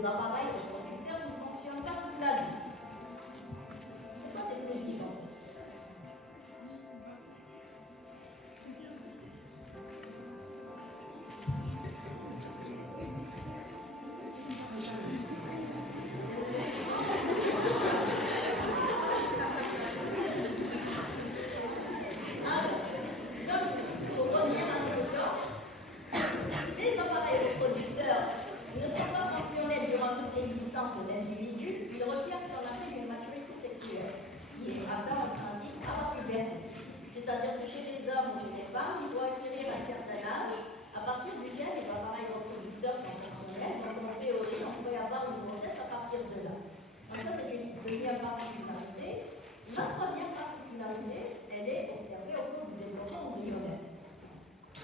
des appareils reproducteurs qui ne fonctionnent pas toute la vie. C'est quoi cette logique en fait? C'est-à-dire que chez les hommes ou chez les femmes, il faut acquérir un certain âge à partir duquel les appareils reproducteurs sont fonctionnels. Donc en théorie, on peut y avoir une grossesse à partir de là. Donc ça, c'est une deuxième particularité. La troisième particularité, elle est observée au cours du développement embryonnaire.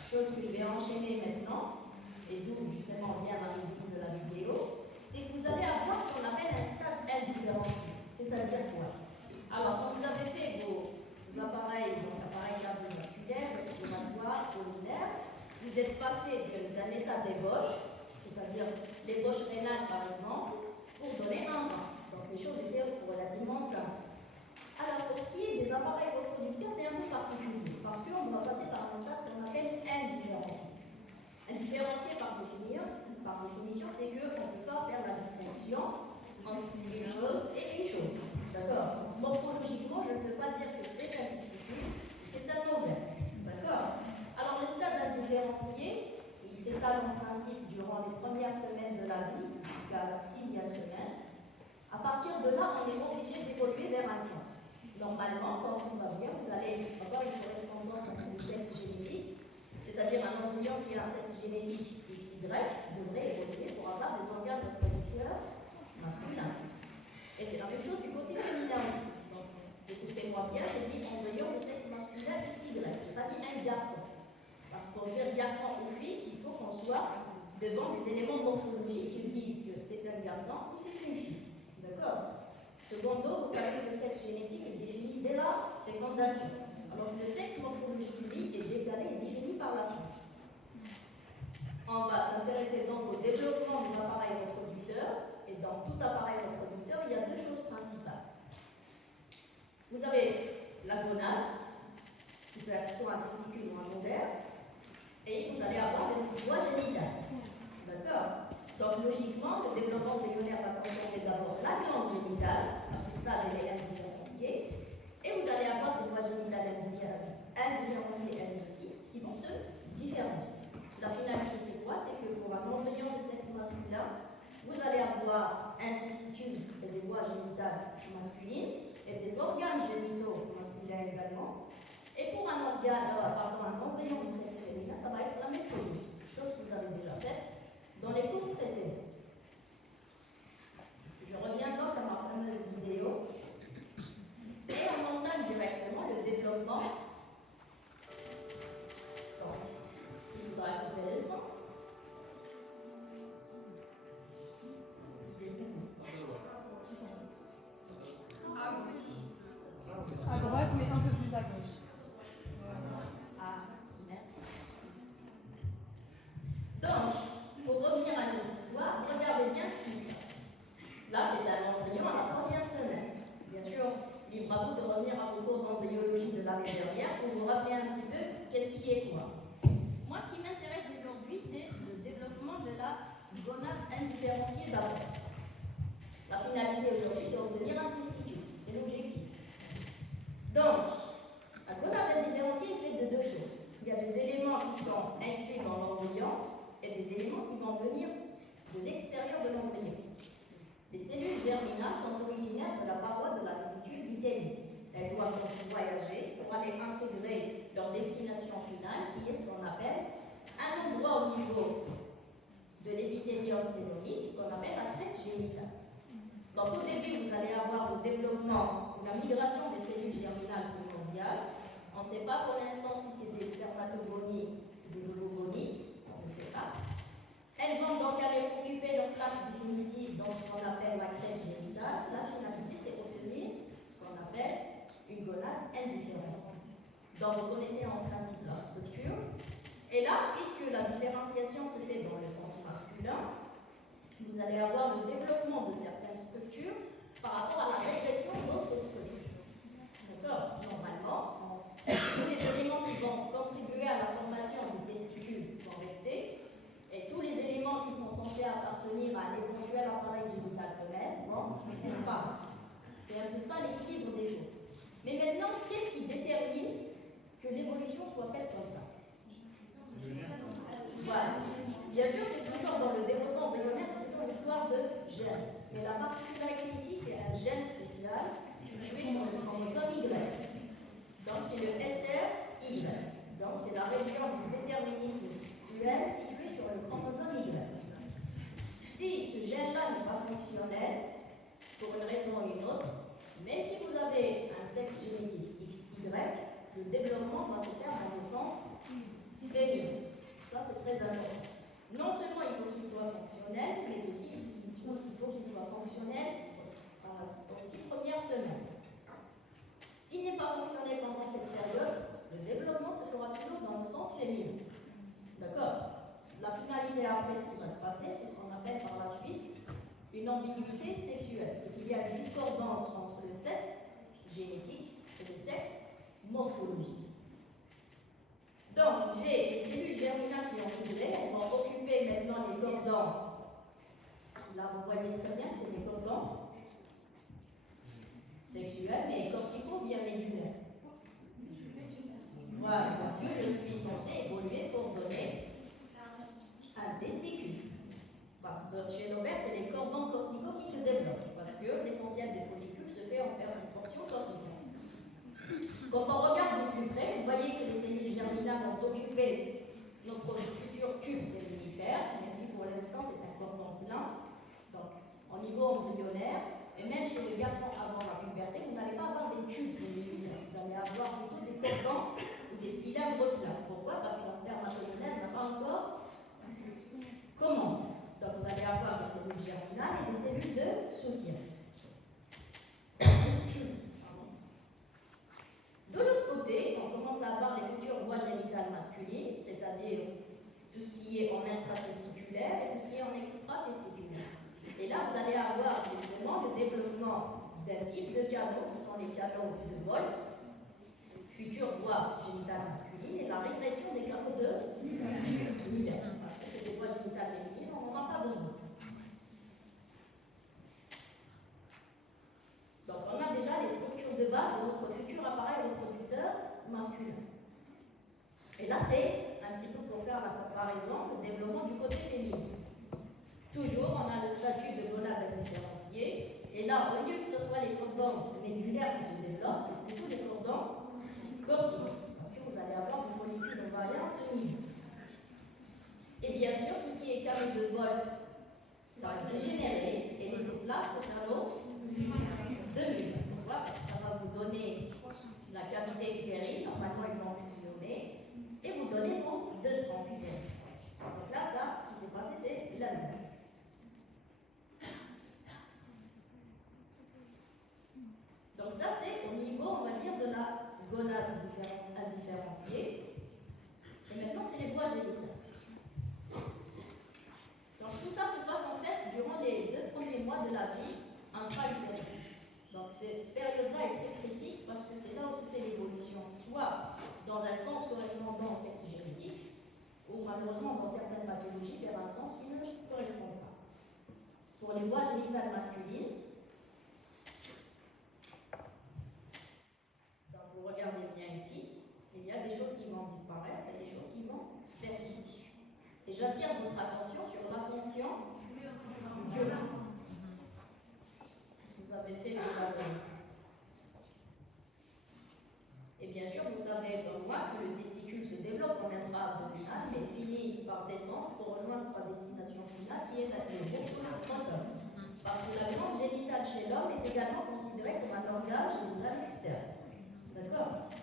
Chose que je vais enchaîner maintenant, et d'où justement vient la musique de la vidéo, c'est que vous allez avoir ce qu'on appelle un stade indifférencié. C'est-à-dire quoi? Alors, quand vous avez fait vos appareils, donc appareil cardiovasculaire, respiratoire, urinaire, vous êtes passé d'un état d'ébauche, c'est-à-dire l'ébauche rénale par exemple, pour donner un rein. Donc les choses étaient relativement simples. Alors pour ce qui est des appareils reproducteurs, c'est un peu particulier, parce qu'on va passer par un stade qu'on appelle indifférencié. Indifférencié par définition, c'est qu'on ne peut pas faire la distinction entre une chose et une chose. D'accord? Morphologiquement, je ne peux pas dire que c'est un testicule, c'est un ovaire. D'accord? Alors, le stade indifférencié, il s'étale en principe durant les premières semaines de la vie, jusqu'à la 6e semaine. À partir de là, on est obligé d'évoluer vers un sens. Normalement, quand tout va bien, vous allez avoir une correspondance entre le sexe génétique, c'est-à-dire un embryon qui a un sexe génétique XY devrait évoluer pour avoir des organes reproducteurs masculins. Et c'est la même chose du côté féminin aussi. Donc, écoutez-moi bien, j'ai dit embryon de sexe masculin XY. Je n'ai pas dit un garçon. Parce que pour dire garçon ou fille, il faut qu'on soit devant des éléments morphologiques qui disent que c'est un garçon ou c'est une fille. D'accord? Secondo, vous savez que le sexe génétique est défini dès la fécondation. Alors que le sexe morphologique, lui, est décalé et défini par la suite. On va s'intéresser donc au développement des appareils reproducteurs. Et dans tout appareil reproducteur, il y a deux choses principales. Vous avez la gonade, qui peut être soit un testicule ou un ovaire, et vous allez avoir une voie génitale. D'accord? Donc logiquement, le développement embryonnaire va concerner d'abord la glande génitale, à ce stade elle est indifférenciée, et vous allez avoir des voies génitales indifférenciées elles aussi, qui vont se différencier. La finalité c'est quoi? C'est que pour un embryon de sexe masculin, vous allez avoir un testicule et des voies génitales masculines et des organes génitaux masculins également. Et pour un embryon de sexe féminin, ça va être la même chose, chose que vous avez déjà faite dans les cours précédents. Je reviens donc à ma fameuse vidéo et on entame directement le développement. Donc, il faudra couper le son. À droite, mais un peu plus à gauche. Ah, merci. Donc, pour revenir à nos histoires, regardez bien ce qui se passe. Là, c'est un embryon à la 3e semaine. Bien sûr, libre à vous de revenir à vos cours d'embryologie de l'année dernière pour vous rappeler un petit peu qu'est-ce qui est quoi. Moi, ce qui m'intéresse aujourd'hui, c'est le développement de la gonade indifférenciée d'abord. La finalité aujourd'hui, c'est obtenir un testicule. C'est l'objectif. Donc, la gonade indifférenciée est faite de deux choses. Il y a des éléments qui sont inclus dans l'embryon et des éléments qui vont venir de l'extérieur de l'embryon. Les cellules germinales sont originaires de la paroi de la vésicule vitelline. Elles doivent donc voyager pour aller intégrer leur destination finale, qui est ce qu'on appelle un endroit au niveau de l'épithélium célomique qu'on appelle la crête génitale. Donc au début, vous allez avoir le développement, la migration des cellules germinales primordiales. On ne sait pas pour l'instant si c'est des spermatogonies ou des ovogonies, on ne sait pas. Elles vont donc aller occuper leur place définitive dans ce qu'on appelle la crête génitale. La finalité, c'est obtenir ce qu'on appelle une gonade indifférenciée. Donc vous connaissez en principe la structure. Et là, puisque la différenciation se fait dans le sens masculin, vous allez avoir le par rapport à la régression de notre oestrogène. D'accord? Normalement, tous les éléments qui vont contribuer à la formation du testicule vont rester, et tous les éléments qui sont censés appartenir à l'éventuel appareil génital femelle vont disparaître. C'est un peu ça l'équilibre des choses. Mais maintenant, qu'est-ce qui détermine que l'évolution soit faite comme ça? Voilà. Bien sûr, c'est toujours dans le développement embryonnaire, c'est toujours une histoire de gènes. Mais la particularité ici, c'est un gène spécial situé sur le chromosome Y. Donc, c'est le SRY. Donc, c'est la région du déterminisme sexuel située sur le chromosome Y. Si ce gène-là n'est pas fonctionnel, pour une raison ou une autre, même si vous avez un sexe génétique XY, le développement va se faire dans le sens féminin. Ça, c'est très important. Non seulement il faut qu'il soit fonctionnel, mais aussi il faut qu'il soit fonctionnel aux 6 premières semaines. S'il n'est pas fonctionnel pendant cette période, le développement se fera toujours dans le sens féminin. D'accord? La finalité après, ce qui va se passer, c'est ce qu'on appelle par la suite une ambiguïté sexuelle. C'est qu'il y a une discordance entre le sexe génétique et le sexe morphologique. Donc, j'ai les cellules germinales qui ont migré, elles ont occupé maintenant les cordons. Là, vous voyez très bien que c'est des cordons sexuels, mais corticaux bien médulaires. Voilà, parce que je suis censée évoluer pour donner un testicule. Parce que chez l'ovaire, c'est les cordons corticaux qui se développent, parce que l'essentiel des follicules se fait en portion corticale. Quand on regarde de plus près, vous voyez que les cellules germinales ont occupé notre futur tube cellulaire, même si pour l'instant c'est un cordon plein. Donc, au niveau embryonnaire, et même chez les garçons avant la puberté, vous n'allez pas avoir des tubes cellulaires, vous allez avoir plutôt des cordons ou des cylindres pleins. Pourquoi? Parce que la spermatogenèse n'a pas encore commencé. Donc, vous allez avoir des cellules germinales et des cellules de soutien. De l'autre côté, on commence à avoir les futures voies génitales masculines, c'est-à-dire tout ce qui est en intratesticulaire et tout ce qui est en extratesticulaire. Et là, vous allez avoir justement le développement d'un type de canaux, qui sont les canaux de Wolff, futures voies génitales masculines, et la régression des canaux de Müller. Parce que c'est des voies génitales féminines, on n'en a pas besoin. Donc, on a déjà les structures de base de notre futur appareil reproducteur masculin. Et là, c'est un petit peu pour faire la comparaison, le développement du côté féminin. Toujours, on a le statut de gonade indifférenciée. Et là, au lieu que ce soit les cordons médulaires qui se développent, c'est plutôt les cordons corticaux. Parce que vous allez avoir des follicules ovariens à ce niveau. Et bien sûr, tout ce qui est canaux de Wolff, ça va se régénérer et laisser place au canal de Müller. Pourquoi? Parce que ça va vous donner la cavité utérine, normalement ils vont fusionner, et vous donnez vos 2 troncs utérines. Donc là, ça, ce qui s'est passé, c'est la même. Donc ça, c'est au niveau, on va dire, de la gonade indifférenciée. Et maintenant, c'est les voies génitales. Donc tout ça se passe en fait durant les 2 premiers mois de la vie intra-utérine. Donc cette période-là est très critique parce que c'est là où se fait l'évolution, soit dans un sens correspondant au sexe génétique, ou malheureusement dans certaines pathologies vers un sens qui ne correspond pas. Pour les voies génitales masculines, donc vous regardez bien ici, il y a des choses qui vont disparaître et des choses qui vont persister. Et j'attire votre attention sur l'ascension violente. Est-ce que vous avez fait le tableau? Et bien sûr, vous savez comme moi que le testicule se développe en intra-abdominal, mais finit par descendre pour rejoindre sa destination finale, qui est le scrotum. Parce que la glande génitale chez l'homme est également considérée comme un organe génital externe. D'accord?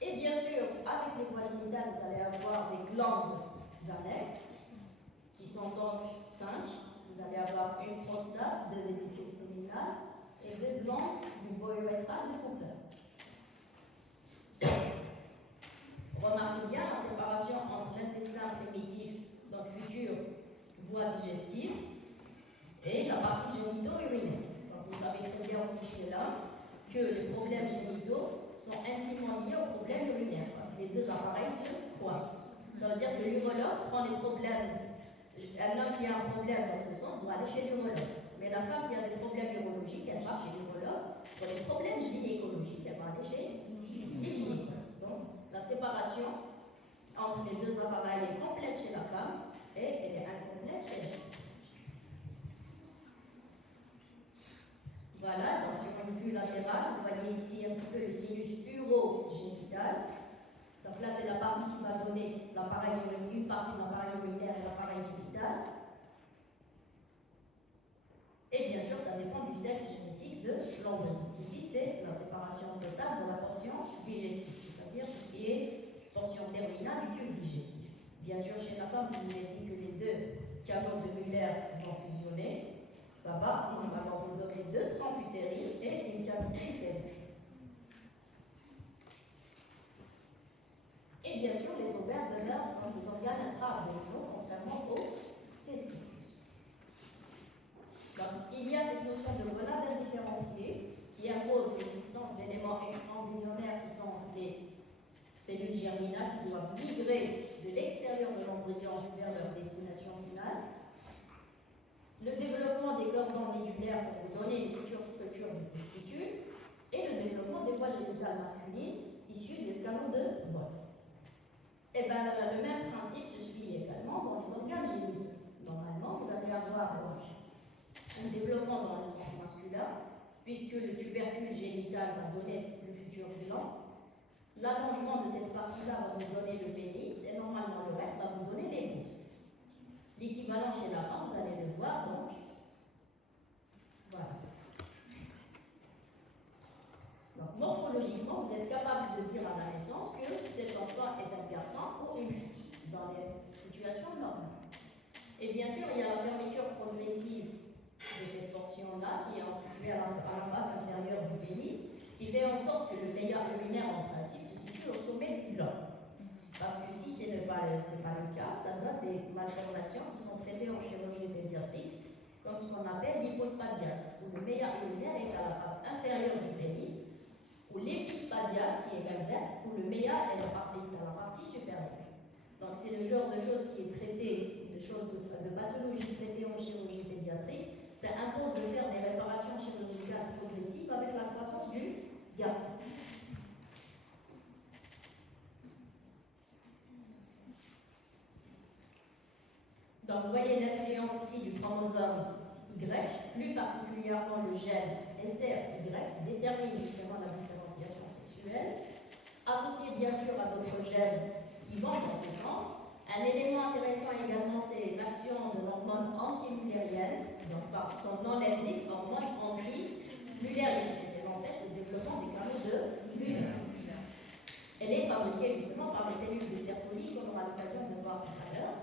Et bien sûr, avec les voies génitales, vous allez avoir des glandes annexes, qui sont donc 5. Vous allez avoir une prostate, 2 vésicules séminales et 2 glandes du boio-rétral de Cooper. Remarquez bien la séparation entre l'intestin primitif, donc future voie digestive, et la partie génito-urinaire. Donc vous savez très bien aussi chez l'homme que les problèmes génitaux sont intimement liés aux problèmes urinaires parce que les deux appareils se croisent. Ça veut dire que l'urologue prend les problèmes. Un homme qui a un problème dans ce sens doit aller chez l'urologue. Mais la femme qui a des problèmes urologiques, elle va chez l'urologue. Pour les problèmes gynécologiques, elle va aller chez les gynécologues. Donc la séparation entre les deux appareils est complète chez la femme et elle est incomplète chez l'homme. Voilà, dans ce point de vue latéral, vous voyez ici un petit peu le sinus urogénital. Donc là, c'est la partie qui va donner l'appareil urinaire, une partie de l'appareil urinaire et l'appareil génital. Et bien sûr, ça dépend du sexe génétique de l'embryon. Ici, c'est la séparation totale de la portion digestive, c'est-à-dire tout ce qui est portion terminale du tube digestif. Bien sûr, chez la femme, je vous ai dit que les deux canaux de Muller vont fusionner. Ça va, on va vous donner deux trempes utérines et une cavité utérine. Et bien sûr, les ovaires demeurent dans les organes intra-abdominaux, contrairement aux testicules. Donc, il y a cette notion de gonade indifférenciée qui impose l'existence d'éléments extra-embryonnaires qui sont les cellules germinales qui doivent migrer de l'extérieur de l'embryon vers leur destination finale. Le développement des cordons médulaires pour vous donner les futures structures du testicule et le développement des voies génitales masculines issues des canaux de vol. Et bien, le même principe se suit également dans les organes génitaux. Normalement, vous allez avoir un développement dans le sens masculin, puisque le tubercule génital va donner le futur gland. L'allongement de cette partie-là va vous donner le pénis, et normalement le reste va vous donner les pouces. L'équivalent chez la femme, vous allez le voir, donc, voilà. Donc, morphologiquement, vous êtes capable de dire à la naissance que cet enfant est un garçon ou une fille, dans les situations normales. Et bien sûr, il y a la fermeture progressive de cette portion-là, qui est située à la face inférieure du pénis, qui fait en sorte que le meilleur urinaire, en principe, se situe au sommet du gland. Parce que si ce n'est pas le cas, ça donne des malformations qui sont traitées en chirurgie pédiatrique, comme ce qu'on appelle l'hypospadias, où le meilleur urinaire est à la face inférieure du pénis, ou l'épispadias, qui est l'inverse, où le meilleur est à la partie supérieure. Donc c'est le genre de choses qui est traité, de pathologie traitée en chirurgie pédiatrique. Ça impose de faire des réparations chirurgicales progressives avec la croissance du garçon. Donc vous voyez l'influence ici du chromosome Y, plus particulièrement le gène SRY, détermine justement la différenciation sexuelle, associé bien sûr à d'autres gènes qui vont dans ce sens. Un élément intéressant également, c'est l'action de l'hormone anti-mullérienne, donc par son nom l'indique, hormone anti-mullérienne, c'est qu'elle empêche le développement des canaux de Muller. Elle est fabriquée justement par les cellules de Sertoli, qu'on aura l'occasion de voir tout à l'heure.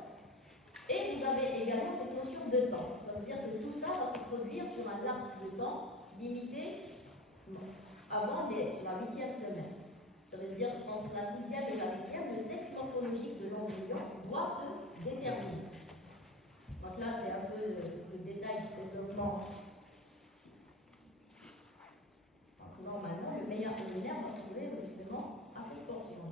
Et vous avez également cette notion de temps. Ça veut dire que tout ça va se produire sur un laps de temps limité avant la 8e semaine. Ça veut dire qu'entre la 6e et la 8e, le sexe morphologique de l'embryon doit se déterminer. Donc là, c'est un peu le détail du développement. Donc, normalement, le meilleur urinaire va se trouver justement à cette portion.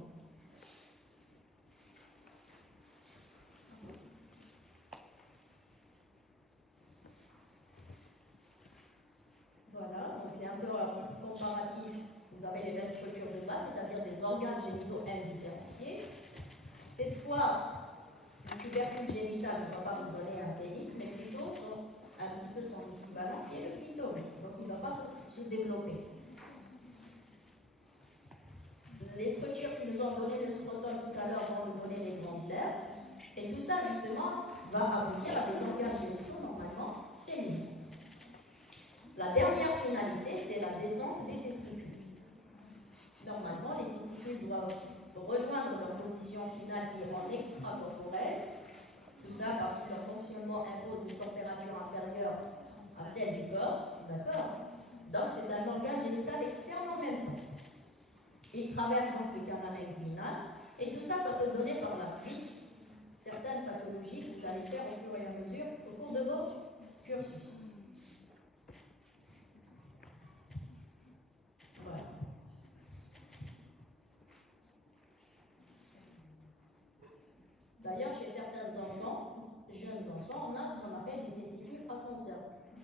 Voilà, donc il y a un peu un petit comparatif. Vous avez les mêmes structures de base, c'est-à-dire des organes génitaux indifférenciés. Cette fois, le tubercule génital ne va pas vous donner un pénis, mais plutôt un petit peu son équivalent qui est le clitoris. Donc il ne va pas se développer. Les structures qui nous ont donné le scrotum tout à l'heure vont nous donner les glandulaires. Et tout ça, justement, va aboutir à des organes génitaux normalement féminins. La dernière finalité, c'est la descente des testicules. Normalement, les testicules doivent rejoindre leur position finale qui est en extracorporelle. Tout ça parce que leur fonctionnement impose une température inférieure à celle du corps. D'accord? Donc, c'est un organe génital externe en même temps. Il traverse donc le canal inguinal. Et tout ça, ça peut donner par la suite certaines pathologies que vous allez faire au fur et à mesure au cours de votre cursus.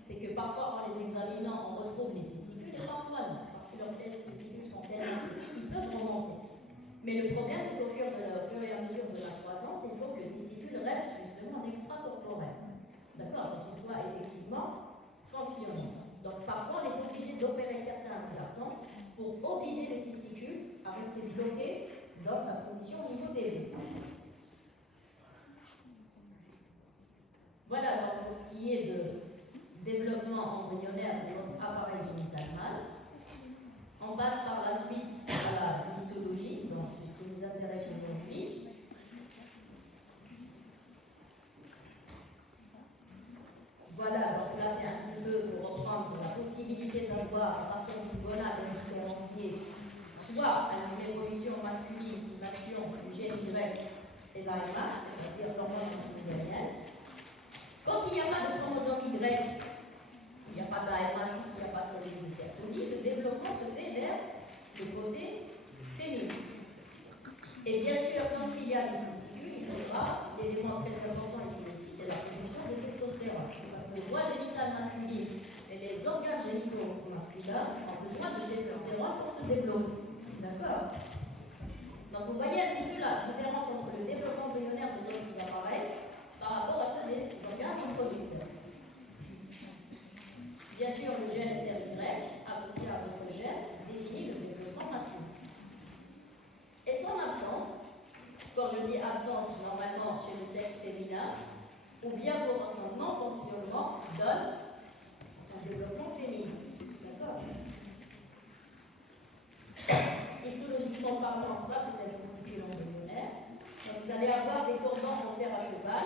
c'est que parfois, en les examinant, on retrouve les testicules et parfois non, parce que leurs testicules sont tellement petits qu'ils peuvent remonter. Mais le problème, c'est qu'au fur et à mesure de la croissance, il faut que le testicule reste justement extracorporel. D'accord? Donc, qu'il soit effectivement fonctionnel. Donc, parfois, on est obligé d'opérer certains garçons pour obliger le testicule à rester bloqué dans sa position au niveau des os. Voilà donc pour ce qui est de développement embryonnaire de notre appareil génital mâle. On passe par la suite à la histologie, donc c'est ce qui nous intéresse aujourd'hui. Voilà, donc là c'est un petit peu pour reprendre la possibilité d'avoir à partir du gonade différencié soit une évolution masculine sous l'action du gène Y et l'AMH, c'est-à-dire l'hormone masculine. Quand il n'y a pas de chromosome Y, il n'y a pas d'AMH puisqu'il n'y a pas de cellule de Sertoli, le développement se fait vers le côté féminin. Et bien sûr, quand il y a des testicules, il faudra, l'élément très important ici aussi, c'est la production de testostérone. Parce que les voies génitales masculines et les organes génitaux masculins ont besoin de testostérone pour se développer. D'accord? Donc vous voyez un petit peu la différence entre le développement embryonnaire des autres appareils par rapport à ceux des organes reproducteurs. Bien sûr, le gène SRY associé à votre gène définit le développement masculin. Et son absence, quand je dis absence normalement chez le sexe féminin, ou bien pour son non-fonctionnement, donne un développement féminin. D'accord? Histologiquement parlant, ça c'est un testicule embryonnaire. Donc vous allez avoir des cordons en fer à cheval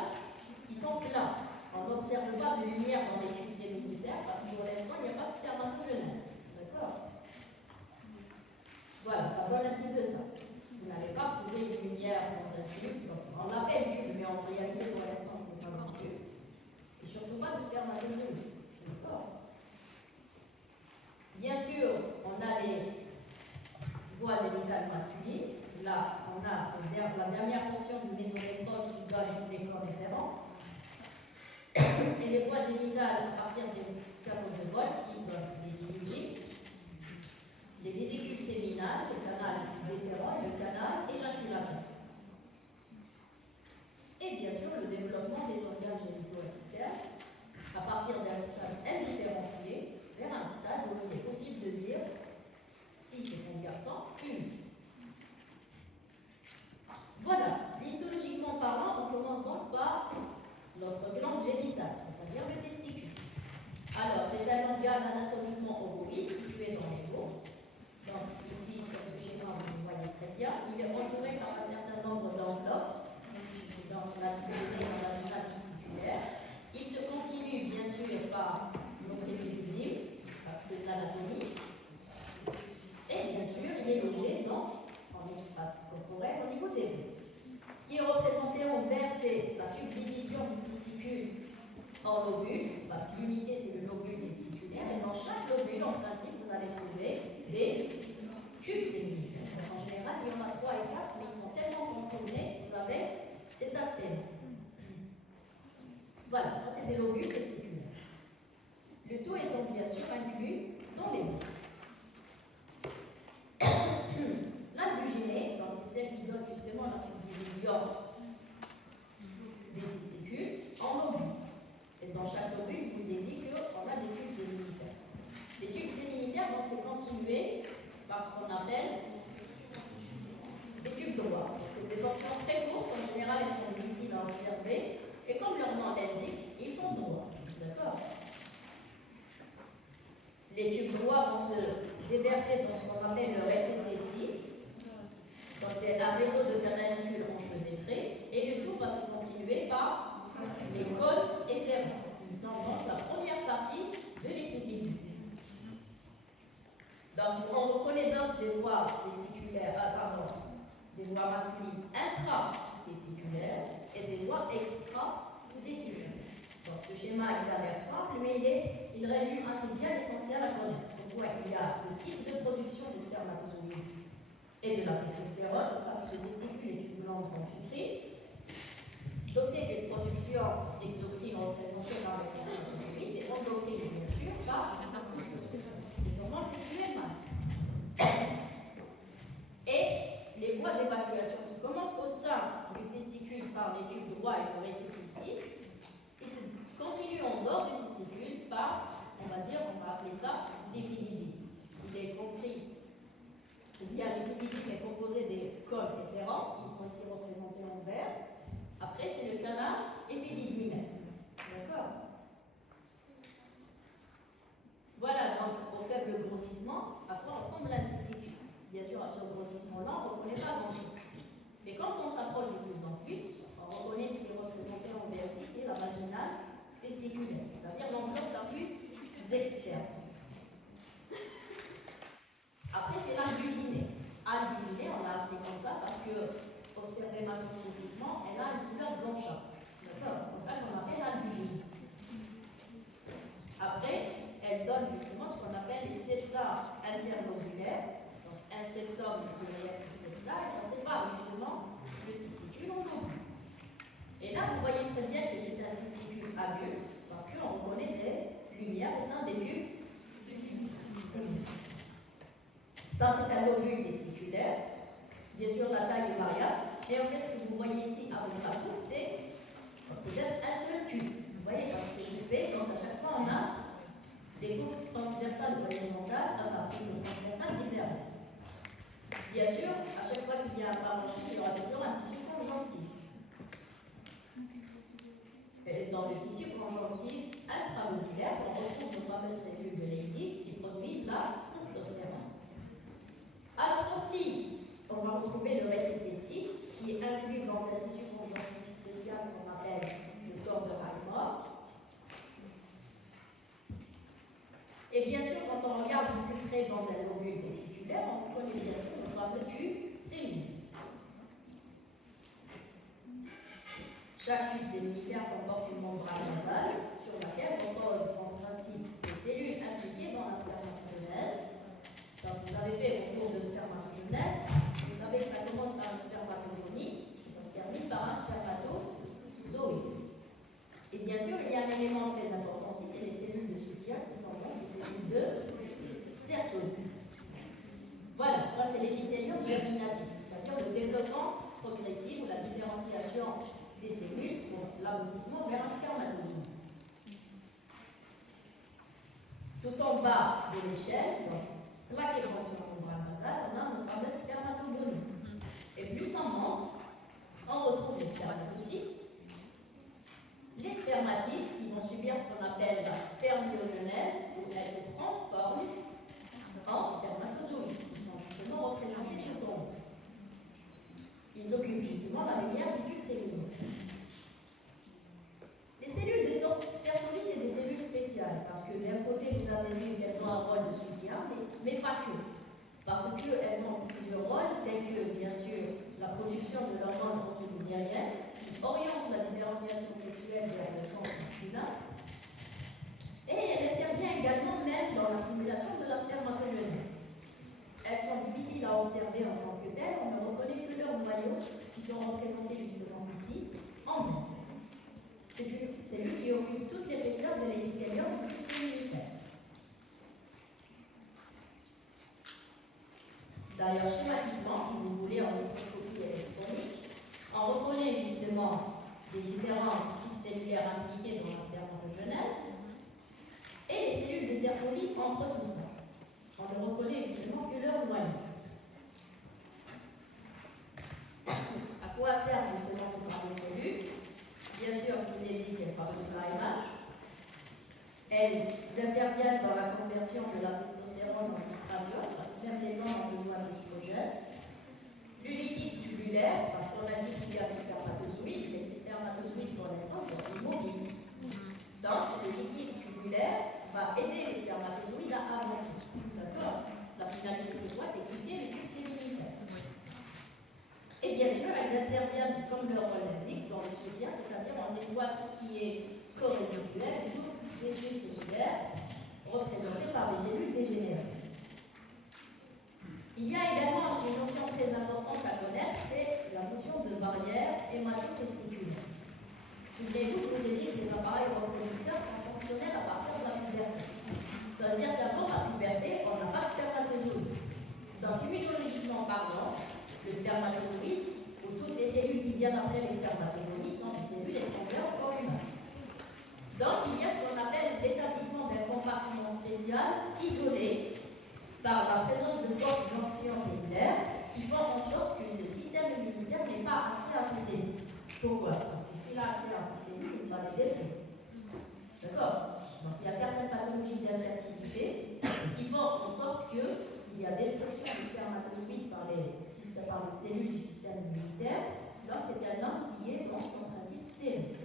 qui sont plats. On n'observe pas de lumière dans les tubes séminifères parce que pour l'instant il n'y a pas de spermatogenèse. D'accord? Voilà, ça donne un petit peu ça. Vous n'allez pas trouver une lumière dans un tube. On l'appelle tube, mais en réalité pour l'instant c'est un tube. Et surtout pas de spermatogenèse. D'accord? Bien sûr, on a les voies génitales masculines. Là, on a la dernière portion du mésonéphros qui donne des corps différents. Et les voies génitales à partir des canaux de Wolff qui donnent les liquides, les vésicules séminales, le canal déférent et le canal éjaculatoire. Et bien sûr, le développement des organes génitaux externes à partir d'un stade indifférencié vers un stade où il est possible de dire si c'est un garçon, une. Voilà, histologiquement parlant, on commence donc par notre glande génitale, c'est-à-dire le testicule. Alors, c'est un organe anatomiquement ovoïde situé dans les bourses. Donc, ici, sur ce schéma, vous le voyez très bien. Il est entouré par un certain nombre d'enveloppes dans la vaginale testiculaire. Il se continue, bien sûr, par notre épidémie, c'est l'anatomie. Et bien sûr, il est logé en extrate corporelle au niveau des bourses. Ce qui est représenté en vert, c'est la subdivision du testicule en lobules, parce que l'unité c'est le lobule testiculaire, et dans chaque lobule, en principe, vous allez trouver des tubes séminifères. En général, il y en a 3 et 4, mais ils sont tellement contournés, vous avez cet aspect-là. Voilà, ça c'est des lobules testiculaires. Le tout étant bien sûr inclus dans les bourses. L'induginée, donc c'est celle qui donne justement la subdivision des testicules en lobules. Et dans chaque lobule, je vous ai dit qu'on a des tubes séminifères. Les tubes séminifères vont se continuer par ce qu'on appelle des tubes droits. C'est des portions très courtes, en général elles sont difficiles à observer, et comme leur nom l'indique, ils sont droits. D'accord? Les tubes droits vont se déverser dans ce qu'on appelle le RTT6. Donc c'est un réseau de canalicule enchevêtrés, et le tout va se continuer par les cônes efférents, qui sont donc la première partie de l'épidémie. Donc on reconnaît donc des voies testiculaires, des voies masculines intra-testiculaires et des voies extra-testiculaires. Donc ce schéma il a l'air simple, mais il résume assez bien l'essentiel à connaître. Donc il y a le site de production des spermatozoïdes et de la testostérone, parce que le testicule est une glande amphitrine, dotée d'une production exocrine représentée dans les spermatozoïdes et endocrine donne justement ce qu'on appelle les septa interlobulaires. Donc un septum, le pluriel c'est septa, et ça sépare justement le testicule en deux. Et là, vous voyez très bien que c'est un testicule adulte, parce qu'on reconnaît des lumières au sein des tubes. Ça, c'est un lobule testiculaire. Bien sûr, la taille est variable. Et en fait, ce que vous voyez ici avec la coupe, c'est peut-être un seul tube. Vous voyez, parce que c'est coupé, donc à chaque fois, on a des coupes transversales ou horizontales à partir de transversales différentes. Bien sûr, à chaque fois qu'il y a un branching, il y aura toujours un tissu conjonctif. Et dans le tissu conjonctif intramodulaire, on retrouve nos fameuses cellules de Leydig qui produisent la testostérone. À la sortie, on va retrouver le rétitestis qui est inclus dans un tissu conjonctif spécial qu'on appelle le corps de Raynaud. Et bien sûr, quand on regarde du plus près dans un lobule testiculaire, on connaît bien sûr le fameux tube séminifère. Chaque tube séminifère comporte une membrane basale sur laquelle reposent en principe les cellules impliquées dans la spermatogenèse. Donc, vous avez fait au cours de spermatogenèse, vous savez que ça commence par une spermatogonie et ça se termine par un spermatozoïde. Et bien sûr, il y a un élément très important aussi, c'est les cellules de soutien qui sont donc les cellules de Sertoli. Voilà, ça c'est l'épithélium germinatif, c'est-à-dire le développement progressif ou la différenciation des cellules pour l'aboutissement vers un spermatozoïde. Tout en bas de l'échelle, donc plaqué contre la membrane basale, on a nos fameuses spermatogonie. Et plus on monte, on retrouve les spermatocytes, les spermatides qui vont subir ce qu'on appelle la spermiogenèse, où elles se transforment en spermatozoïdes, qui sont justement représentés tout en haut. Ils occupent justement la lumière du tube cellulaire. Les cellules de Sertoli, c'est des cellules spéciales, parce que d'un côté, vous avez vu qu'elles ont un rôle de soutien, mais pas que. Parce qu'elles ont plusieurs rôles, tels que, bien sûr, la production de l'hormone antimonérienne, qui oriente la différenciation sexuelle vers le sang masculin, et elle intervient également même dans la stimulation de la spermatogenèse. Elles sont difficiles à observer en tant que telles, on ne reconnaît que leurs noyaux, qui sont représentés justement ici, en blanc. C'est une cellule qui occupe toute l'épaisseur de l'épithélium du tube séminifère. D'ailleurs, schématiquement, si vous voulez, en microscopie électronique, on reconnaît justement les différents types cellulaires impliqués dans la spermatogenèse et les cellules de Sertoli entre tout ça. On ne reconnaît justement que leur noyau. À quoi servent justement ces fameuses cellules? Bien sûr, je vous ai dit qu'elles fabriquent l'AMH. Elles interviennent dans la conversion de la testostérone en estradiol, parce que même les hommes ont besoin d'oestrogène. Le liquide tubulaire, parce qu'on a dit qu'il y a des spermatozoïdes, mais ces spermatozoïdes, pour l'instant, sont immobiles. Donc, le liquide tubulaire va aider les spermatozoïdes à avancer. D'accord? La finalité, c'est quoi? C'est quitter le tube séminifère. Et bien sûr, elles interviennent, comme leur rôle l'indique, dans le soutien, c'est-à-dire on nettoie tout ce qui est corrésiduel, tout déchets cellulaires, représentés par les cellules dégénérées. Il y a également une notion très importante à connaître, c'est la notion de barrière hématotesticulaire. Souvenez-vous, je vous ai dit que les appareils reproducteurs sont fonctionnels à partir de la puberté. Ça veut dire qu'avant la puberté, on n'a pas de spermatozoïde. Donc, immunologiquement parlant, le spermatozoïde, ou toutes les cellules qui viennent après les spermatogonies, sont des cellules étrangères au corps humain. Donc, il y a ce qu'on appelle l'établissement d'un compartiment spécial isolé par la présence de fortes jonctions cellulaires qui font en sorte que le système immunitaire n'ait pas accès à ces cellules. Pourquoi? Parce que s'il a accès à ces cellules, il va les détruire. D'accord? Donc, il y a certaines pathologies d'infertilité qui font en sorte qu'il y a destruction des spermatozoïdes par les cellules du système immunitaire. Donc, c'est un homme qui est donc en principe stérile.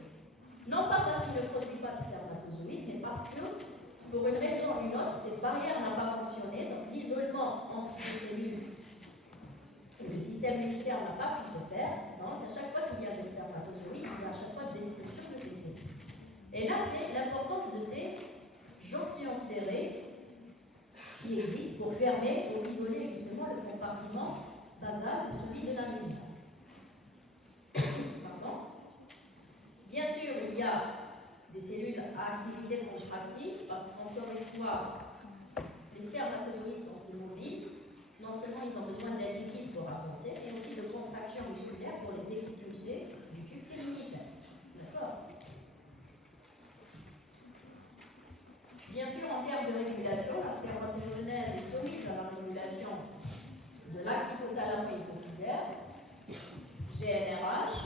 Non pas parce qu'il ne produit pas de spermatozoïdes, mais parce que, pour une raison ou une autre, cette barrière n'a pas fonctionné. Donc, l'isolement entre ces cellules et le système immunitaire n'a pas pu se faire. Donc, à chaque fois qu'il y a des spermatozoïdes, il y a à chaque fois destruction de ces cellules. Et là, c'est l'importance de ces jonctions serrées qui existe pour fermer, pour isoler justement le compartiment basal de celui de la méduse. Pardon. Bien sûr, il y a des cellules à activité contractive, parce qu'encore une fois, les spermatozoïdes sont immobiles. Non seulement ils ont besoin d'air liquide pour avancer, mais aussi de contraction musculaire pour les expulser du tube séminifère. D'accord? Bien sûr, en termes de régulation, la spermatogenèse est soumise à la régulation de l'axe hypothalamo-hypophysaire, GnRH,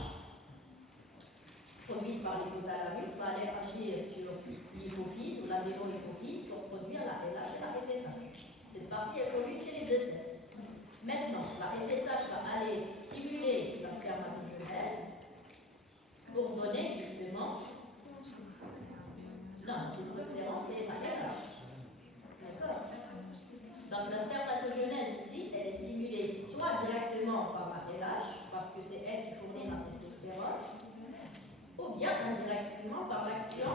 produite par l'hypothalamus, va aller agir sur l'hypophyse ou la mélo-hypophyse pour produire la LH et la FSH. Cette partie est produite chez les deux sexes. Maintenant, la FSH va aller stimuler la spermatogenèse pour donner justement. Non, la testostérone, c'est la LH. D'accord? Donc la spermatogenèse ici, elle est stimulée soit directement par la LH, parce que c'est elle qui fournit la testostérone, ou bien indirectement par l'action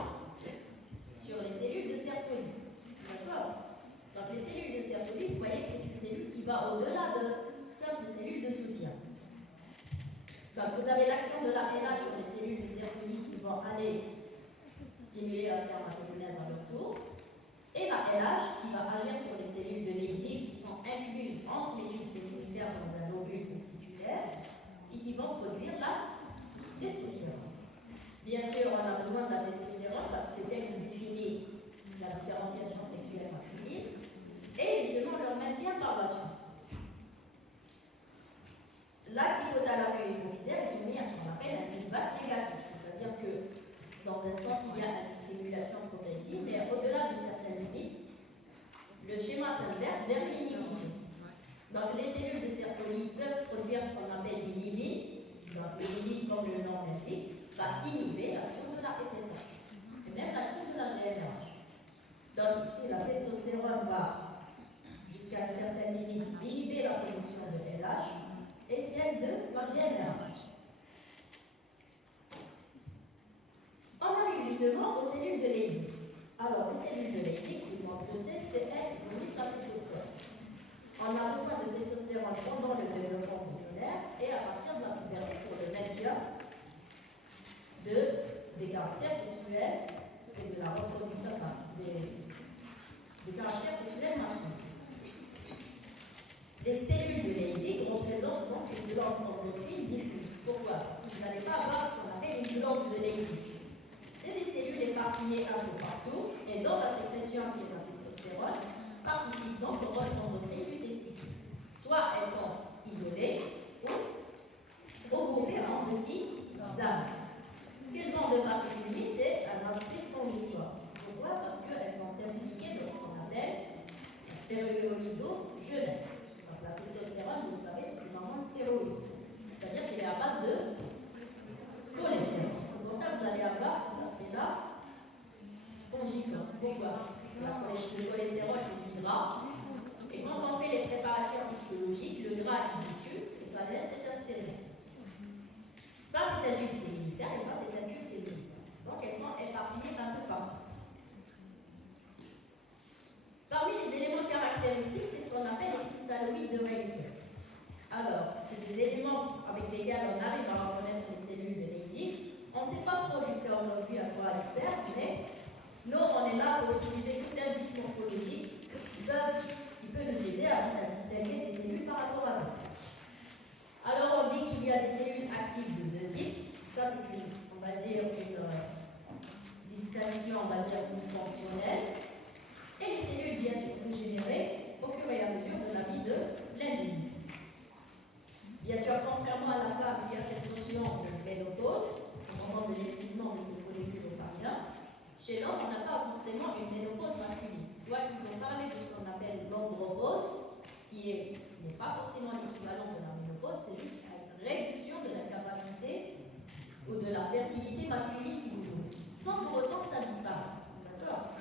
sur les cellules de Sertoli. D'accord? Donc les cellules de Sertoli, vous voyez que c'est une cellule qui va au-delà de simples cellules de soutien. Donc vous avez l'action de la LH sur les cellules de Sertoli qui vont aller stimuler la spermatogenèse à leur tour, et la LH qui va agir sur les cellules de Leydig qui sont incluses entre les tubes séminifères dans un lobule testiculaire et qui vont produire la testostérone. Bien sûr, on a besoin de la testostérone parce que c'est elle qui définit la différenciation sexuelle masculine et justement leur maintien par la suite. L'axe hypothalamo-hypophysaire est soumis à ce qu'on appelle un feedback négatif, c'est-à-dire que dans un sens, il y a une stimulation progressive, mais au-delà d'une certaine limite, le schéma s'inverse vers l'inhibition. Donc les cellules de Sertoli peuvent produire ce qu'on appelle une limite. Donc le limite, comme le nom l'indique, va inhiber l'action de la FSH et même l'action de la GnRH. Donc ici, la testostérone va, jusqu'à une certaine limite, inhiber la production de LH et celle de la GnRH. On arrive justement aux cellules de Leydig. Alors, les cellules de Leydig, tout le monde le sait, c'est elles qui fournissent la testostérone. On a besoin de testostérone pendant le développement embryonnaire et à partir de la puberté pour le maintien des caractères sexuels et de la reproduction des caractères sexuels masculins. Les cellules de Leydig représentent donc une glande endocrine diffuse. Pourquoi? Parce que vous n'allez pas avoir ce qu'on appelle une glande de Leydig. C'est des cellules éparpillées un peu partout et dont la sécrétion qui est la testostérone participe donc au rôle endocrine du testicule. Soit elles sont isolées ou regroupées en petits amas. Ce qu'elles ont de particulier, c'est un aspect spongiforme. Pourquoi? Parce qu'elles sont impliquées dans ce qu'on appelle la stéroïdogenèse. Donc la testostérone, vous le savez, c'est une hormone stéroïde. C'est-à-dire qu'elle est à base de cholestérol. C'est pour ça que vous allez avoir cet aspect-là spongiforme. Pourquoi? Parce que le cholestérol, c'est du gras. Et quand on fait les préparations histologiques, le gras est dissu et ça laisse cet aspect-là. Ça, c'est un tube séminifère et ça, c'est un tube séminifère. Donc, elles sont éparpillées un peu partout. Parmi les éléments caractéristiques, c'est ce qu'on appelle les cristalloïdes de Rayleigh. Alors, c'est des éléments avec lesquels on arrive à reconnaître les cellules de Leydig. On ne sait pas trop jusqu'à aujourd'hui à quoi elles servent, mais nous, on est là pour utiliser tout indice morphologique qui peut nous aider à distinguer des cellules par rapport à d'autres. Alors, on dit qu'il y a des cellules actives de deux types. Ça, c'est on va dire, une distinction, on va dire, fonctionnelle. Et les cellules, bien sûr, régénérées au fur et à mesure de la vie de l'individu. Bien sûr, contrairement à la femme, il y a cette notion de ménopause, au moment de l'épuisement de ces follicules ovariens. Chez l'homme, on n'a pas forcément une ménopause masculine. Tu vois, ils ont parlé de ce qu'on appelle l'andropause, qui n'est pas forcément l'équivalent de la ménopause, c'est juste une réduction de la capacité ou de la fertilité masculine, si vous voulez, sans pour autant que ça disparaisse. D'accord?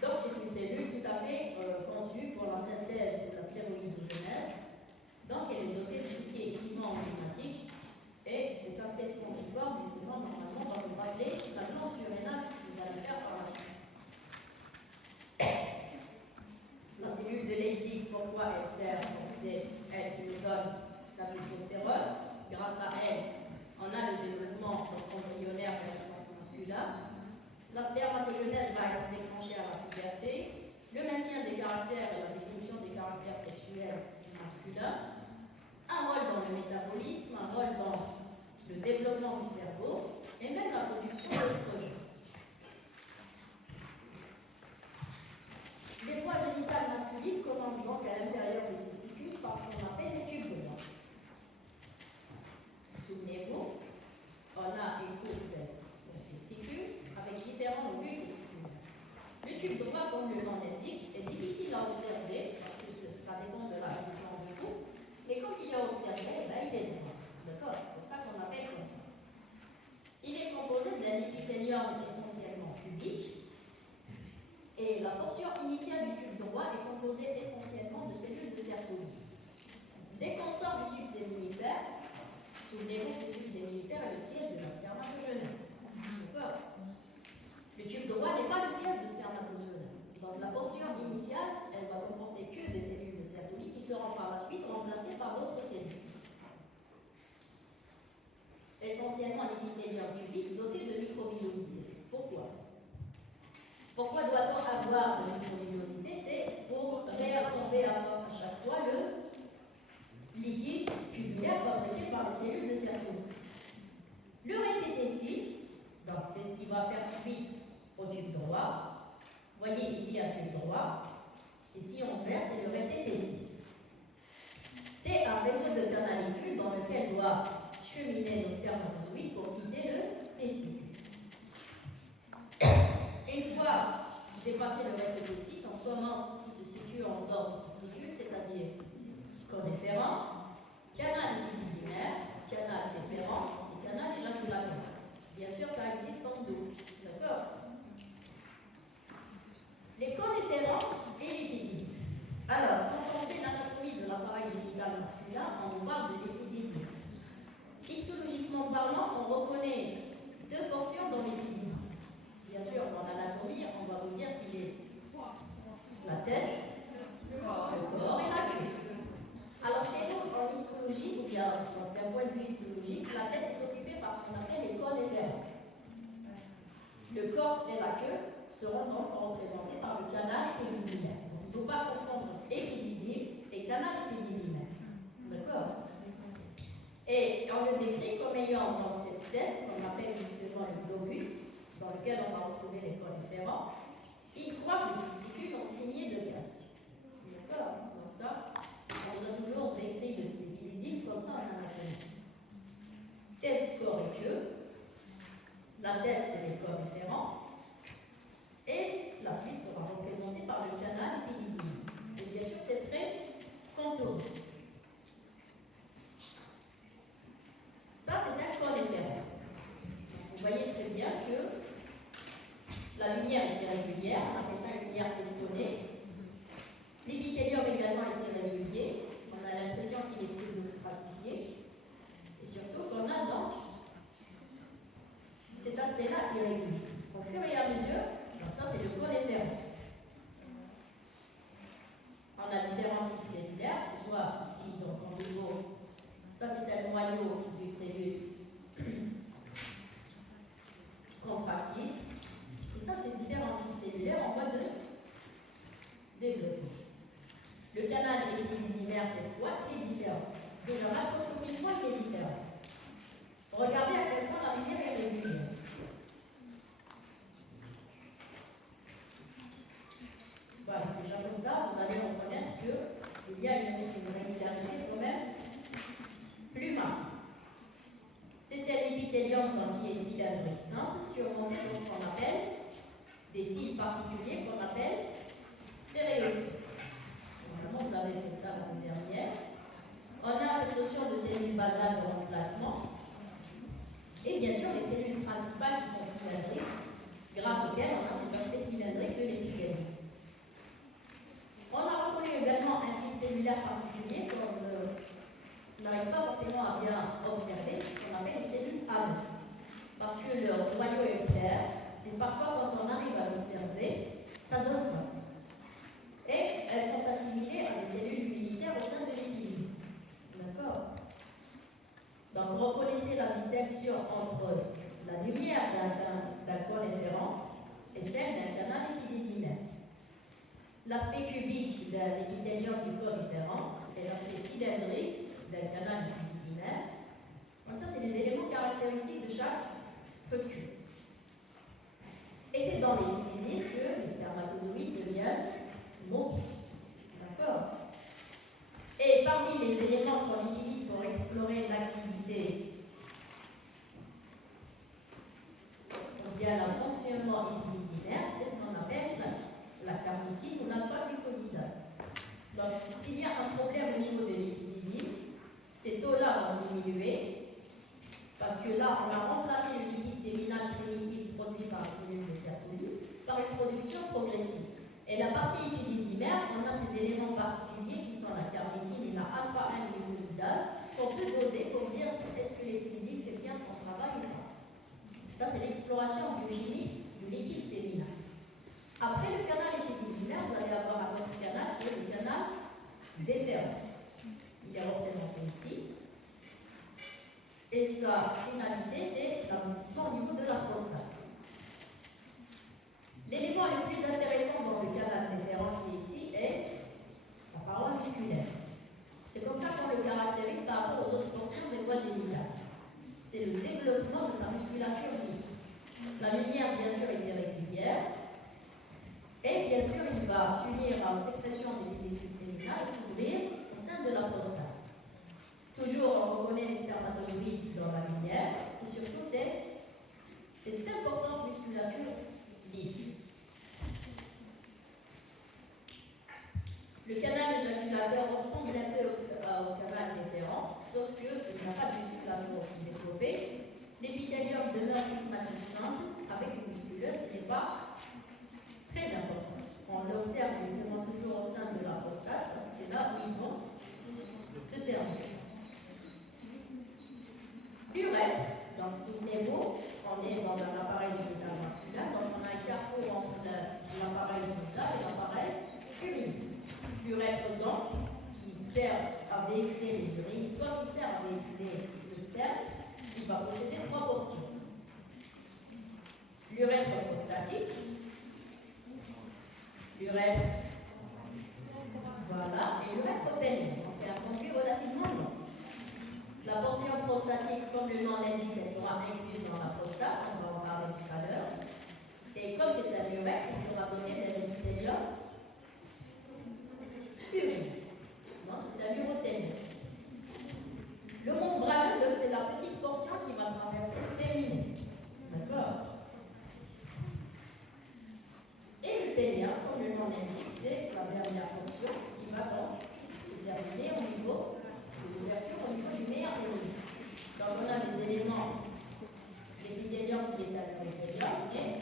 Donc, c'est une cellule tout à fait conçue pour la synthèse de la stéroïdogenèse. Donc, elle est dotée de tout ce qui est équipement enzymatique. Et cet aspect spongiforme, justement, normalement, va vous rappeler la glande surrénale que vous allez faire par la suite. initiale du tube droit est composée essentiellement de cellules de Sertoli. Dès qu'on sort du tube cellulifère, souvenez-vous que le tube cellulifère est le siège de la spermatogenèse. D'accord. Le tube droit n'est pas le siège de spermatogenèse. Donc la portion initiale, elle va comporter que des cellules de Sertoli qui seront par la suite remplacées par d'autres cellules. Essentiellement l'épithélium cubique doté de microvillosité. Pourquoi? Pourquoi doit-on avoir de microvillosité? C'est pour réabsorber à chaque fois le liquide tubulaire fabriqué par les cellules de Sertoli. Le rététestis, donc c'est ce qui va faire suite au tube droit. Vous voyez ici un tube droit. Ici en vert, c'est le rététestis. C'est un réseau de canalicule dans lequel doit cheminer nos spermatozoïdes pour quitter le testicule. Une fois dépassé le rététestis, on commence tout ce qui se situe en dehors du testicule, c'est-à-dire corps efférent, canal épididymaire, canal efférent et canal éjaculatoire. Bien sûr, ça existe en double. D'accord? Les corps efférents et l'épididyme. Alors, quand on fait l'anatomie de l'appareil génital masculin, on nous parle de l'épididyme. Histologiquement parlant, on reconnaît deux portions dans l'épididyme. Bien sûr, dans l'anatomie, on va vous dire qu'il est la tête, le corps et la queue. Alors chez nous, en histologie, ou bien d'un point de vue histologique, la tête est occupée par ce qu'on appelle les cônes efférents. Le corps et la queue seront donc représentés par le canal épididymaire. Il ne faut pas confondre épididyme et canal épididymaire. D'accord? Et on le décrit comme ayant dans cette tête, qu'on appelle justement le globus, dans lequel on va retrouver les cônes efférents, il coiffe le testicule en signée de casque. D'accord? Donc ça, on nous a toujours décrit l'épididyme comme ça en anatomie. Tête, corps et queue. La tête, c'est les cônes efférents. Et la suite sera représentée par le canal épididymaire. Et bien sûr, c'est très contourné. Ça, c'est un cône efférent. Vous voyez très bien que la lumière est irrégulière, on appelle ça une lumière festonnée. L'épithélium également est irrégulier, on a l'impression qu'il est pseudo-stratifié. Et surtout qu'on a donc cet aspect-là irrégulier. Au fur et à mesure, donc ça c'est le cône efférent. On a différents types cellulaires, que ce soit ici, donc en niveau, ça c'est un noyau d'une cellule contractile. Et ça, c'est différents types cellulaires en voie de développement. Le canal épididymaire, cette fois, est différent. Déjà, macroscopiquement, il est différent. Regardez à quel point la lumière est régulière. Voilà, déjà comme ça, vous allez reconnaître qu'il y a une régularité quand même plus marquée. C'était l'épithélium qui est cylindrique simple, surmonté de ce qu'on appelle des cils particuliers qu'on appelle stéréocytes. Normalement, vous avez fait ça l'année dernière. On a cette notion de cellules basales de remplacement. Et bien sûr, les cellules principales qui sont cylindriques, grâce auxquelles on a cet aspect cylindrique de l'épithélium. On a reconnu également un type cellulaire particulier qu'on n'arrive pas forcément à bien observer, c'est ce qu'on appelle les cellules amères. Parce que leur noyau est clair, et parfois quand on arrive à l'observer, ça donne ça. Et elles sont assimilées à des cellules immunitaires au sein de l'épididyme. D'accord? Donc reconnaissez la distinction entre la lumière d'un cône efférent et celle d'un canal épididymaire. L'aspect cubique de l'épithélium du cône efférent et l'aspect cylindrique d'un canal épididymaire. Donc ça, c'est des éléments caractéristiques de chaque structure. Et c'est dans l'épithélium que les spermatozoïdes deviennent mobiles. D'accord? Et parmi les éléments qu'on utilise pour explorer l'activité, il y a le fonctionnement épididymaire, c'est ce qu'on appelle la carnitine ou l'alpha-glucosidase. Donc, s'il y a un problème au niveau de l'épidémie, ces taux-là vont diminuer parce que là, on a remplacé le liquide séminal partie épididymère, on a ces éléments particuliers qui sont la carnitine et la alpha-1-glucosidase qu'on peut doser pour dire est-ce que l'épididyle fait bien son travail ou pas. Ça, c'est l'exploration biochimique du liquide séminal. Après le canal épididymère, vous allez avoir un autre canal qui est le canal déférent. Il est représenté ici. Et sa finalité, c'est l'aboutissement au niveau de la prostate. L'élément le plus intéressant dans le canal déférent qui est ici est sa paroi musculaire. C'est comme ça qu'on le caractérise par rapport aux autres portions des voies génitales. C'est le développement de sa musculature lisse. La lumière, bien sûr, est irrégulière. Et bien sûr, il va s'unir à la sécrétion des vésicules séminales et s'ouvrir au sein de la prostate. Toujours, on reconnaît les spermatozoïdes dans la lumière. Et surtout, c'est cette importante musculature lisse. Le canal éjaculateur ressemble un peu au canal déférent, sauf qu'il n'y a pas de musculature aussi développée. L'épithélium demeure prismatique simple, avec une musculeuse qui n'est pas très importante. On l'observe justement toujours au sein de la prostate, parce que c'est là où ils vont se terminer. L'urètre, donc souvenez-vous, on est dans un appareil génital masculin, donc on a un carrefour entre l'appareil génital et l'appareil urinaire. L'urètre donc, qui sert à véhiculer les urines, comme il sert à véhiculer le sperme, il va posséder 3 portions. L'urètre prostatique, l'urètre, voilà, et l'urètre pénien. Donc c'est un conduit relativement long. La portion prostatique, comme le nom l'indique, elle sera incluse dans la prostate, on va en parler tout à l'heure. Et comme c'est un urètre, il sera doté d'un épithélium urine. Donc c'est un urothélium. Le membraneux, c'est la petite portion qui va traverser le périnée. D'accord? Et le pénien, comme le nom l'indique, c'est la dernière portion qui va donc se terminer au niveau de l'ouverture, au niveau du méandrine. Donc on a des éléments, l'épithélium qui est à l'épithélium et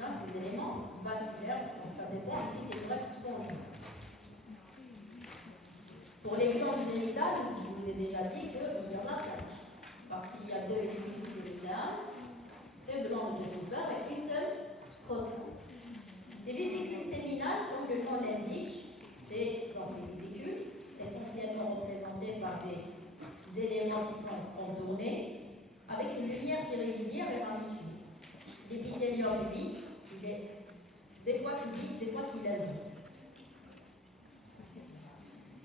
on a des éléments vasculaires, donc ça dépend ici, c'est le greffe spongieux. Pour les glandes génitales, je vous ai déjà dit qu'il y en a 5, parce qu'il y a 2 vésicules séminales, 2 glandes de Cooper et une seule prostate. Les vésicules séminales, comme le nom l'indique, c'est donc les vésicules essentiellement représentées par des éléments qui sont contournés avec une lumière irrégulière et ramifiée. L'épithélium, lui, il est des fois cubique, des fois cylindrique.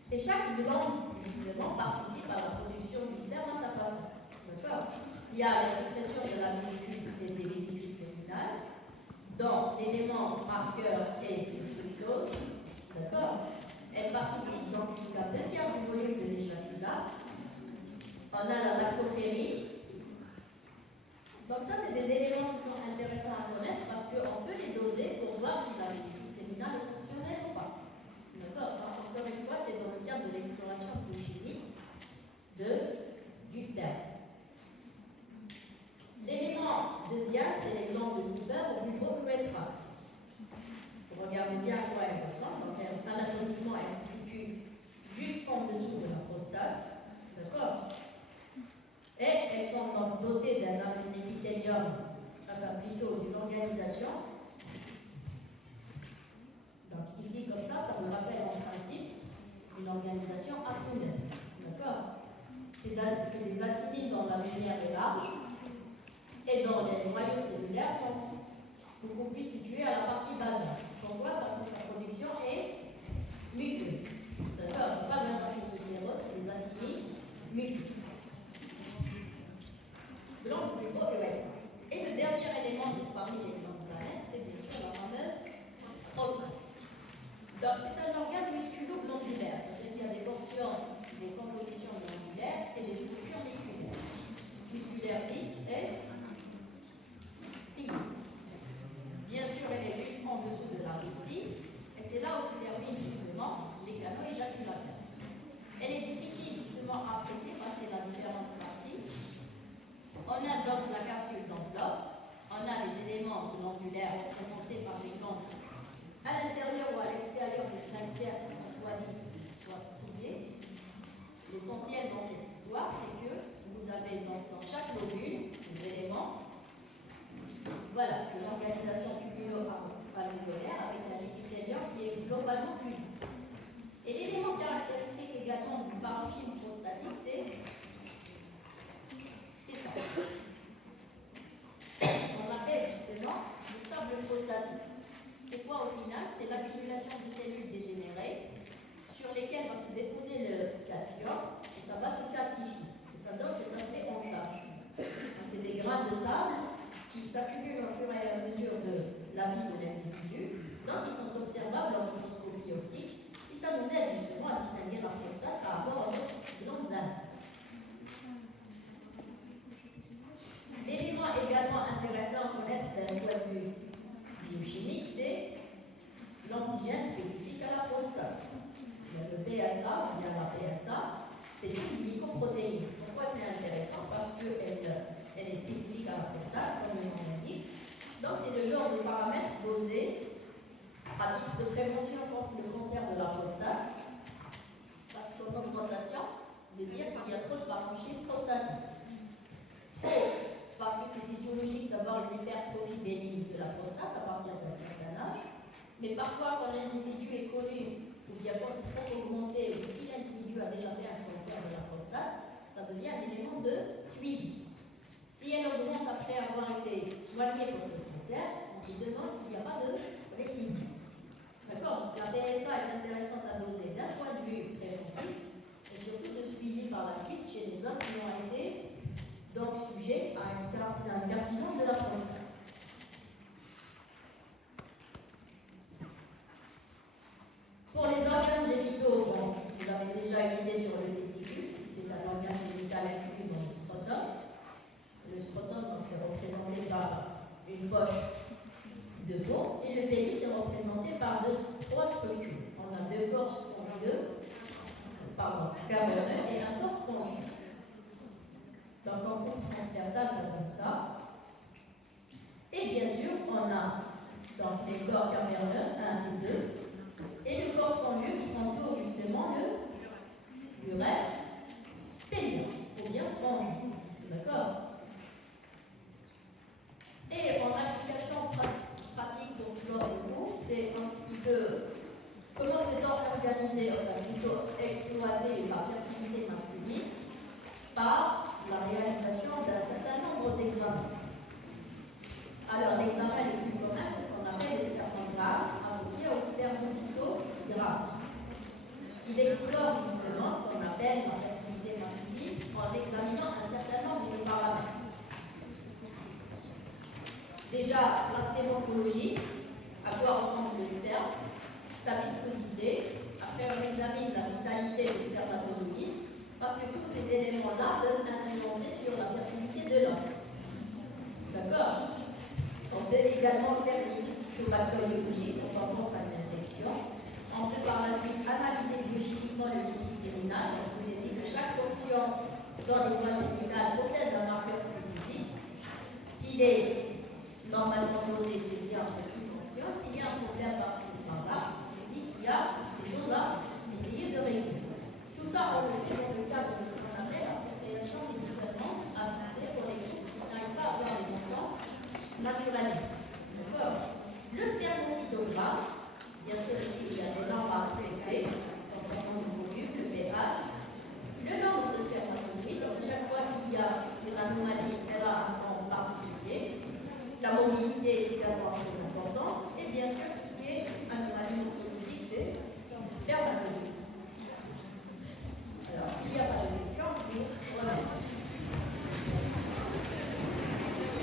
Et chaque glande, justement, participe à la production du sperme à sa façon. D'accord? Il y a la sécrétion de la vésicule, des vésicules séminales, dont l'élément marqueur est le fructose. D'accord? Elle participe donc jusqu'à 2 tiers du volume de l'éjaculat. On a la lactophérie. Donc ça, c'est des éléments qui sont intéressants à connaître parce qu'on peut les doser pour voir si la vésicule séminale est fonctionnelle ou pas. D'accord? Ça, encore une fois, c'est dans le cadre de l'exploration biochimique du sperme. L'élément deuxième, c'est les glandes de Cooper au bulbo-urétral. Vous regardez bien à quoi elles ressemblent. Donc, anatomiquement, elles se situent juste en dessous de la prostate. D'accord? Et elles sont donc dotées d'un épithélium, enfin plutôt d'une organisation. Donc ici, comme ça vous rappelle en principe une organisation acidique. D'accord? C'est des acidiques dont la lumière est large et dont les noyaux cellulaires sont beaucoup plus situés à la partie basale. Pourquoi? Parce que sa production est muqueuse. D'accord? Ce n'est pas un acide sérose, c'est des acidiques muqueuses. Glande bulbo-urétrale. Et le dernier élément parmi les glandes salines, c'est bien sûr la fameuse prostate. Donc c'est un organe musculo-glandulaire, c'est-à-dire qu'il y a des portions, des compositions glandulaires et des structures musculaires. Musculaire lisse et sphérique. Bien sûr, elle est juste en dessous de la vessie, et c'est là où se terminent justement les canaux éjaculateurs. Elle est difficile justement à apprécier parce qu'elle a différentes parties. On a donc la capsule d'enveloppe, on a les éléments glandulaires représentés par des glandes À l'intérieur ou à l'extérieur des sphincters qui sont soit lisses, soit striés. L'essentiel dans cette histoire, c'est que vous avez donc dans chaque lobule des éléments, voilà, de l'organisation tubulo-alvéolaire avec un épithélium qui est globalement uni. Et l'élément caractéristique également du parenchyme prostatique, c'est ça. On l'appelle justement le sable prostatique. C'est quoi au final? C'est l'accumulation de cellules dégénérées sur lesquelles va se déposer le calcium et ça va se calcifier. Et ça donne cet aspect en sable. Donc c'est des grains de sable qui s'accumulent au fur et à mesure de la vie de l'individu. Donc ils sont observables en microscopie optique. Et ça nous aide justement à distinguer la prostate par rapport aux autres glandes annexes. L'élément également intéressant à connaître d'un point de vue biochimique, c'est l'antigène spécifique à la prostate. Il y a le PSA, il y a la PSA, c'est une glycoprotéine. Pourquoi c'est intéressant? Parce qu'elle est spécifique à la prostate, comme le nom l'indique. Donc c'est le genre de paramètre posé à titre de prévention contre le cancer de la prostate, parce que son augmentation veut dire qu'il y a trop de parenchyme prostatique. Parce que c'est physiologique d'avoir une hypertrophie bénigne de la prostate à partir d'un certain âge, mais parfois quand l'individu est connu, ou bien quand c'est trop augmenté, ou si l'individu a déjà fait un cancer de la prostate, ça devient un élément de suivi. Si elle augmente après avoir été soignée pour ce cancer, on se demande s'il n'y a pas de récidive. D'accord? La PSA est intéressante à doser d'un point de vue préventif, et surtout de suivi par la suite chez les hommes qui ont été donc sujet à un carcinome de la prostate. Pour les organes génitaux, bon, vous avez déjà une idée sur le testicule, puisque c'est un organe génital inclus dans le scrotum. Le scrotum, donc, c'est représenté par une poche de peau, et le pénis est représenté par trois structures. On a deux corps spongieux, caverneux, et un corps spongieux. Donc en coupe transversale, ça donne ça. Et bien sûr, on a donc les corps caverneux 1 et 2, et le corps spongieux qui contourne justement le rêve pélvien, ou bien spongieux. D'accord? Et en application pratique lors du cours, c'est un petit peu comment peut-on organiser, enfin plutôt exploiter la fertilité masculine par la réalisation d'un certain nombre d'examens. Alors, l'examen le plus commun, c'est ce qu'on appelle le spermogramme associé au spermocytogramme. Il explore justement ce qu'on appelle la fertilité masculine en examinant un certain nombre de paramètres. Déjà, l'aspect morphologique, à quoi ressemble le sperme, sa viscosité. Après, on examine la vitalité des spermatozoïdes. Parce que tous ces éléments-là peuvent influencer sur la fertilité de l'homme. D'accord? On peut également faire une étude cytobactériologique quand on pense à une infection. On peut par la suite analyser biochimiquement le liquide séminal. Je vous ai dit que chaque portion dans les voies génitales possède un marqueur spécifique. S'il est normalement dosé, c'est bien ce qui fonctionne. S'il y a un problème par-ci ou par-là, je dis qu'il y a des choses à essayer de régler. Tout ça, on le fait dans le cadre de ce qu'on appelle la procréation médicalement assistée pour les groupes qui n'arrivent pas à avoir des enfants naturellement. D'accord? Le spermocytogramme, bien sûr, ici, il y a des normes à respecter, concernant le volume, le pH, le nombre de spermatozoïdes, donc chaque fois qu'il y a une anomalie, elle a un nom particulier, la mobilité est également